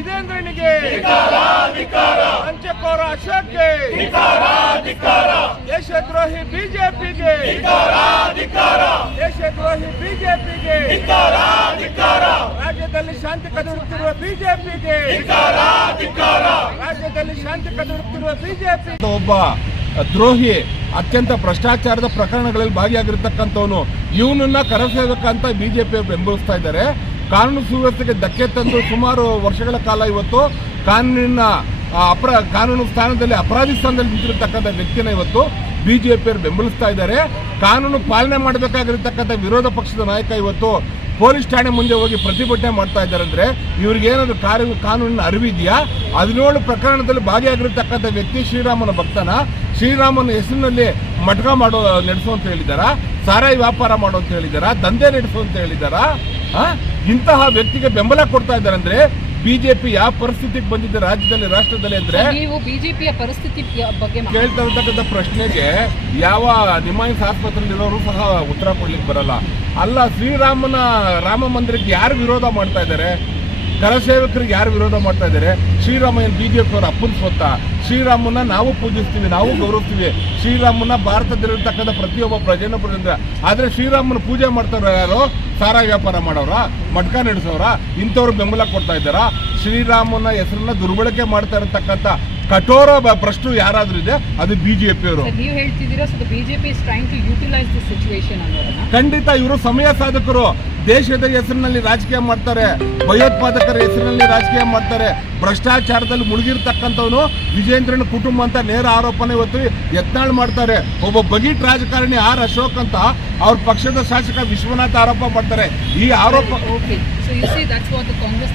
ವಿಜೇಂದ್ರನಿಗೆ ಲಂಚಕೋರ ಅಶೋಕ್ಗೆ. ದೇಶದ್ರೋಹಿ ಬಿಜೆಪಿಗೆ. ದೇಶದ್ರೋಹಿ ಬಿಜೆಪಿಗೆ. ರಾಜ್ಯದಲ್ಲಿ ಶಾಂತಿ ಕದಡುತ್ತಿರುವ ಬಿಜೆಪಿಗೆ. ರಾಜ್ಯದಲ್ಲಿ ಶಾಂತಿ ಕದಡುತ್ತಿರುವ ಬಿಜೆಪಿ ಒಬ್ಬ ದ್ರೋಹಿ ಅತ್ಯಂತ ಭ್ರಷ್ಟಾಚಾರದ ಪ್ರಕರಣಗಳಲ್ಲಿ ಭಾಗಿಯಾಗಿರ್ತಕ್ಕಂಥವನು, ಇವನನ್ನ ಕರೆಸಬೇಕಂತ ಬಿಜೆಪಿ ಬೆಂಬಲಿಸ್ತಾ ಇದ್ದಾರೆ. ಕಾನೂನು ಸುವ್ಯವಸ್ಥೆಗೆ ಧಕ್ಕೆ ತಂದು ಸುಮಾರು ವರ್ಷಗಳ ಕಾಲ ಇವತ್ತು ಕಾನೂನಿನ ಅಪರ, ಕಾನೂನು ಸ್ಥಾನದಲ್ಲಿ ಅಪರಾಧಿ ಸ್ಥಾನದಲ್ಲಿ ನಿಂತಿರತಕ್ಕಂಥ ವ್ಯಕ್ತಿನ ಇವತ್ತು ಬಿಜೆಪಿಯವರು ಬೆಂಬಲಿಸ್ತಾ ಇದ್ದಾರೆ. ಕಾನೂನು ಪಾಲನೆ ಮಾಡಬೇಕಾಗಿರ್ತಕ್ಕಂಥ ವಿರೋಧ ಪಕ್ಷದ ನಾಯಕ ಇವತ್ತು ಪೊಲೀಸ್ ಠಾಣೆ ಮುಂದೆ ಹೋಗಿ ಪ್ರತಿಭಟನೆ ಮಾಡ್ತಾ ಇದ್ದಾರೆ ಅಂದರೆ ಇವ್ರಿಗೇನಾದ್ರು ಕಾರ್ಯ, ಕಾನೂನಿನ ಅರಿವಿದೆಯಾ ಹದಿನೇಳು ಪ್ರಕರಣದಲ್ಲಿ ಭಾಗಿಯಾಗಿರ್ತಕ್ಕಂಥ ವ್ಯಕ್ತಿ ಶ್ರೀರಾಮನ ಭಕ್ತನ. ಶ್ರೀರಾಮನ ಹೆಸರಿನಲ್ಲಿ ಮಟ್ಕ ಮಾಡೋ, ನಡೆಸು ಅಂತ ಹೇಳಿದಾರ ಸಾರಾಯಿ ವ್ಯಾಪಾರ ಮಾಡೋ ಅಂತ ಹೇಳಿದಾರ ದಂಧೆ ನಡೆಸು ಅಂತ ಹೇಳಿದಾರ ಆ? ಇಂತಹ ವ್ಯಕ್ತಿಗೆ ಬೆಂಬಲ ಕೊಡ್ತಾ ಇದ್ದಾರೆ ಅಂದ್ರೆ ಬಿಜೆಪಿ ಯಾವ ಪರಿಸ್ಥಿತಿಗೆ ಬಂದಿದೆ ರಾಜ್ಯದಲ್ಲಿ ರಾಷ್ಟ್ರದಲ್ಲಿ ಅಂದ್ರೆ ನೀವು ಬಿಜೆಪಿಯ ಪರಿಸ್ಥಿತಿ ಬಗ್ಗೆ. ಕೇಳ್ತಾ ಇರ್ತಕ್ಕಂಥ ಪ್ರಶ್ನೆಗೆ ಯಾವ ನಿಮಾನ್ಸ್ ಆಸ್ಪತ್ರೆಯಲ್ಲಿರೋರು ಸಹ ಉತ್ತರ ಕೊಡ್ಲಿಕ್ಕೆ ಬರಲ್ಲ ಅಲ್ಲ ಶ್ರೀರಾಮನ ರಾಮ ಮಂದಿರಕ್ಕೆ ಯಾರು ವಿರೋಧ ಮಾಡ್ತಾ ಇದ್ದಾರೆ ಕರಸೇವಕರಿಗೆ ಯಾರು ವಿರೋಧ ಮಾಡ್ತಾ ಇದ್ದಾರೆ? ಶ್ರೀರಾಮಯ್ಯನ ಬಿಜೆಪಿ ಅವರ ಅಪ್ಪನ ಸ್ವತ್ತ. ಶ್ರೀರಾಮನ ನಾವು ಪೂಜಿಸ್ತೀವಿ ನಾವು ಗೌರವಿಸ್ತೀವಿ. ಶ್ರೀರಾಮನ ಭಾರತದಲ್ಲಿರ್ತಕ್ಕಂಥ ಪ್ರತಿಯೊಬ್ಬ ಪ್ರಜೆನ ಪ್ರಜೆಂದ್ರ ಆದರೆ ಶ್ರೀರಾಮನ ಪೂಜೆ ಮಾಡ್ತಾರ ಯಾರು? ಸಾರ ವ್ಯಾಪಾರ ಮಾಡೋರ? ಮಟ್ಕ ನಡೆಸೋರ? ಇಂಥವ್ರು ಬೆಂಬಲ ಕೊಡ್ತಾ ಇದ್ದಾರಾ? ಶ್ರೀರಾಮನ ಹೆಸರನ್ನ ದುರ್ಬಳಕೆ ಮಾಡ್ತಾ ಇರತಕ್ಕಂಥ ಕಠೋರ ಪ್ರಶ್ನೆ ಯಾರಾದ್ರೂ ಇದೆ? ಅದು ಬಿಜೆಪಿ ಅವರು ಖಂಡಿತ ಇವರು ಸಮಯ ಸಾಧಕರು. ದೇಶದ ಹೆಸರಿನಲ್ಲಿ ರಾಜಕೀಯ ಮಾಡ್ತಾರೆ ಭಯೋತ್ಪಾದಕರ ಹೆಸರಿನಲ್ಲಿ ರಾಜಕೀಯ ಮಾಡ್ತಾರೆ ಭ್ರಷ್ಟಾಚಾರದಲ್ಲಿ ಮುಳುಗಿರ್ತಕ್ಕಂಥವನು ವಿಜೇಂದ್ರನ ಕುಟುಂಬ ಅಂತ ನೇರ ಆರೋಪನ ಇವತ್ತು ಯತ್ನಾಳ್ ಮಾಡ್ತಾರೆ. ಒಬ್ಬ ಬಗೀಟ್ ರಾಜಕಾರಣಿ ಆರ್ ಅಶೋಕ್ ಅಂತ ಅವ್ರ ಪಕ್ಷದ ಶಾಸಕ ವಿಶ್ವನಾಥ್ ಆರೋಪ ಮಾಡ್ತಾರೆ. ಈ ಆರೋಪ ಕಾಂಗ್ರೆಸ್